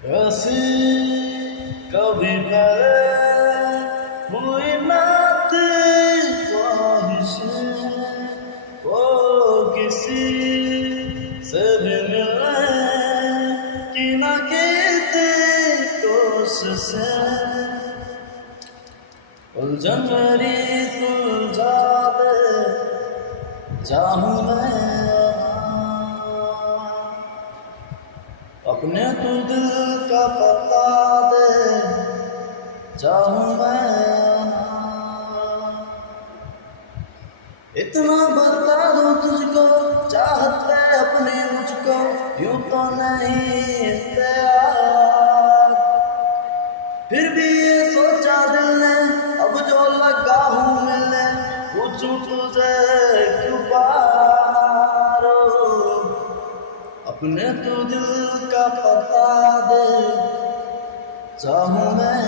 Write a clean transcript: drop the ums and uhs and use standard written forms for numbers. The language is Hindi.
ऐसी कभी पहले हुई ना थी ख्वाहिशें, वो किसी से भी मिलने की ना की थी कोशिशें। उलझन मेरी सुलझा दे चाहूं मैं अपने तू दिल का पता दे चाहूं मैं इतना बता दूं तुझको चाहत है अपनी मुझको यूं तो नहीं इख्तियार। फिर भी ये सोचा दिल ने अब जो लगा हूँ मिलने पूछूं तुझे क्यों पार। अपने तू दिल का पता दे चाहूं मैं।